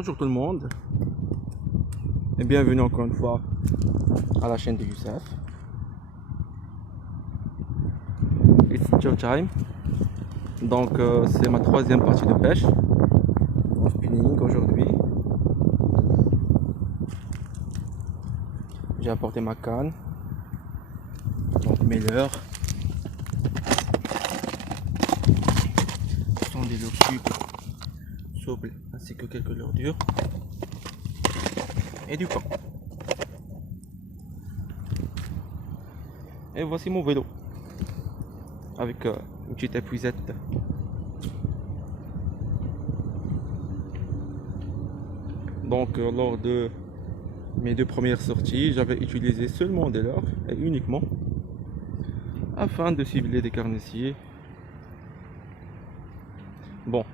Bonjour tout le monde et bienvenue encore une fois à la chaîne de Youssef. It's show time. Donc c'est ma troisième partie de pêche en spinning aujourd'hui. J'ai apporté ma canne, donc mes leurres. Ce sont des leurres souples ainsi que quelques leurres dures et du pain. Et voici mon vélo avec une petite épuisette. Donc lors de mes deux premières sorties, j'avais utilisé seulement des leurres et uniquement afin de cibler des carnassiers. Bon,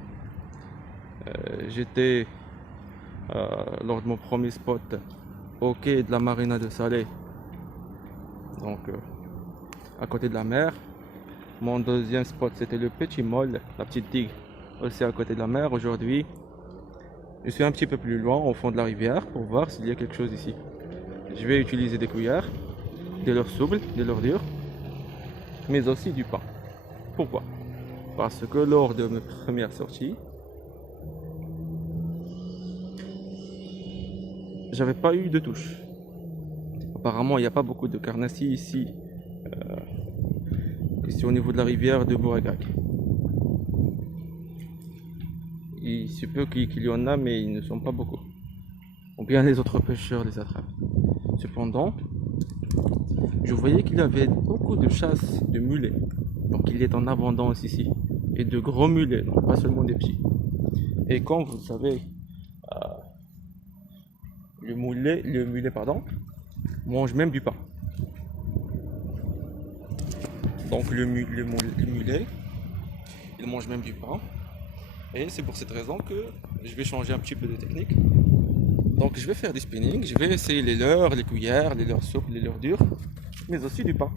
j'étais lors de mon premier spot au quai de la marina de Salé, donc à côté de la mer. Mon deuxième spot c'était le Petit Molle, la petite digue, aussi à côté de la mer. Aujourd'hui je suis un petit peu plus loin au fond de la rivière pour voir s'il y a quelque chose ici. Je vais utiliser des cuillères, des leurres souples, des leurres dures, mais aussi du pain. Pourquoi? Parce que lors de mes premières sorties, j'avais pas eu de touche. Apparemment il n'y a pas beaucoup de carnassiers ici, au niveau de la rivière de Bouragag. Il se peut qu'il y en a, mais ils ne sont pas beaucoup. Ou bien les autres pêcheurs les attrapent. Cependant, je voyais qu'il y avait beaucoup de chasse de mulets. Donc il est en abondance ici. Et de gros mulets, donc pas seulement des petits. Et comme vous savez, le mulet mange même du pain. Donc le mulet, il mange même du pain. Et c'est pour cette raison que je vais changer un petit peu de technique. Donc je vais faire du spinning, je vais essayer les leurres, les cuillères, les leurres souples, les leurres dures, mais aussi du pain.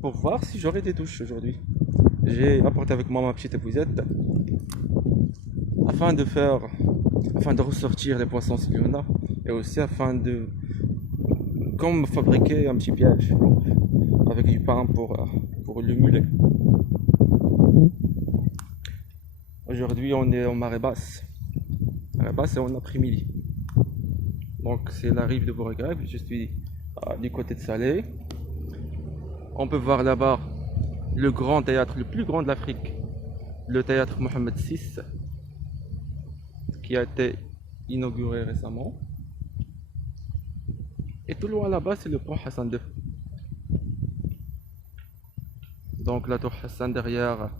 Pour voir si j'aurai des touches aujourd'hui. J'ai apporté avec moi ma petite épuisette afin de ressortir les poissons s'il y en a, et aussi afin de fabriquer un petit piège avec du pain pour le mulet. Aujourd'hui on est en marée basse. Marée basse c'est en après-midi. Donc c'est la rive de Bouragag, je suis du côté de Salé. On peut voir là-bas le grand théâtre, le plus grand de l'Afrique, le théâtre Mohamed VI, qui a été inauguré récemment. Et tout loin là-bas c'est le pont Hassan II. Donc la tour Hassan derrière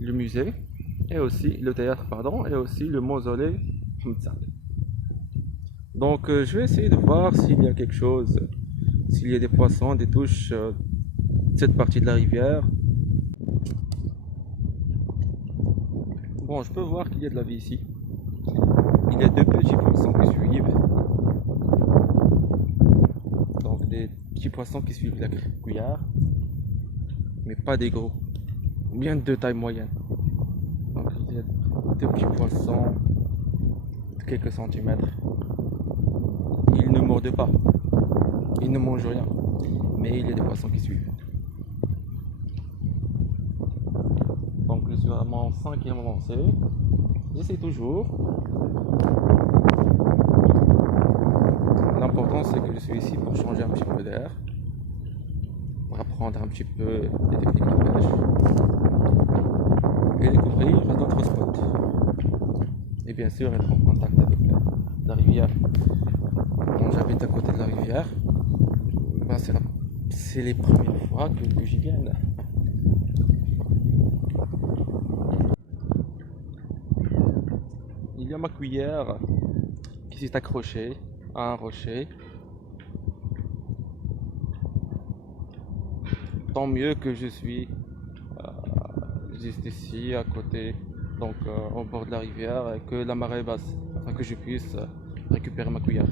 le musée, et aussi le théâtre, et aussi le mausolée Mohamed V. Donc je vais essayer de voir s'il y a quelque chose, s'il y a des poissons, des touches, cette partie de la rivière. Bon, je peux voir qu'il y a de la vie ici. Il y a deux petits poissons qui suivent. Donc des petits poissons qui suivent la cuillère, mais pas des gros, bien de taille moyenne. Donc il y a deux petits poissons de quelques centimètres. Ils ne mordent pas, ils ne mangent rien, mais il y a des poissons qui suivent. Donc je suis à mon 5e lancé. J'essaie toujours. L'important c'est que je suis ici pour changer un petit peu d'air, pour apprendre un petit peu les techniques de pêche et découvrir d'autres spots. Et bien sûr être en contact avec la rivière. Donc j'habite à côté de la rivière. Ben, c'est les premières fois que j'y viens. Il y a ma cuillère qui s'est accrochée à un rocher. Tant mieux que je suis juste ici à côté, donc au bord de la rivière, et que la marée est basse, afin que je puisse récupérer ma cuillère.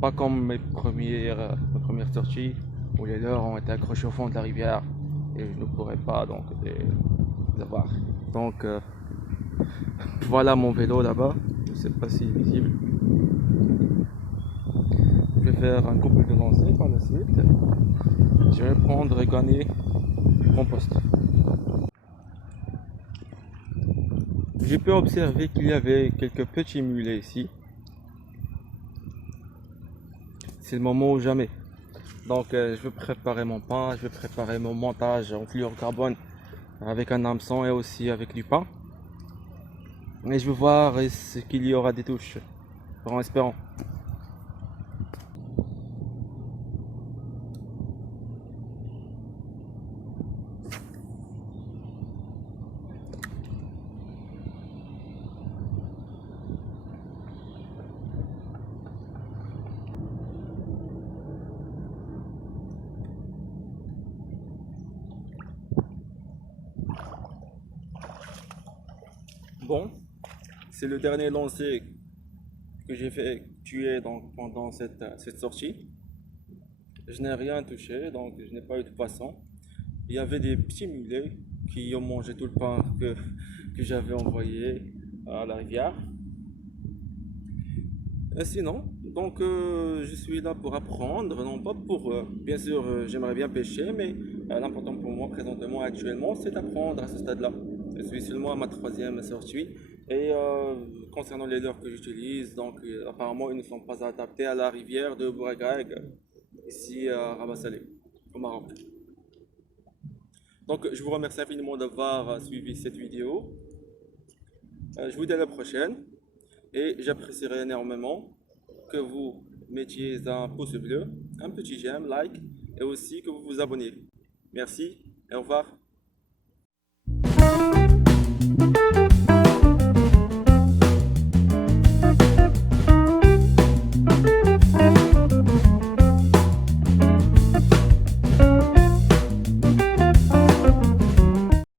Pas comme mes premières sorties où les leurres ont été accrochés au fond de la rivière et je ne pourrais pas donc les avoir. Donc Voilà mon vélo là-bas, je sais pas si est visible. Je vais faire un couple de lancers par la suite. Je vais prendre et gagner mon poste. J'ai pu observer qu'il y avait quelques petits mulets ici. C'est le moment ou jamais. Donc je vais préparer mon pain, je vais préparer mon montage en fluorocarbone avec un hameçon et aussi avec du pain. Et je vais voir est-ce qu'il y aura des touches, en espérant. Bon, c'est le dernier lancer que j'ai fait tuer donc, pendant cette sortie. Je n'ai rien touché, donc je n'ai pas eu de poisson. Il y avait des petits mulets qui ont mangé tout le pain que j'avais envoyé à la rivière. Et sinon, donc je suis là pour apprendre, non pas pour... bien sûr, j'aimerais bien pêcher, mais l'important pour moi présentement, actuellement, c'est d'apprendre à ce stade-là. Je suis seulement à ma troisième sortie. Et concernant les leurres que j'utilise, donc apparemment, ils ne sont pas adaptés à la rivière de Bouragreg, ici à Rabat Salé, au Maroc. Donc, je vous remercie infiniment d'avoir suivi cette vidéo. Je vous dis à la prochaine et j'apprécierais énormément que vous mettiez un pouce bleu, un petit j'aime, like et aussi que vous vous abonniez. Merci et au revoir.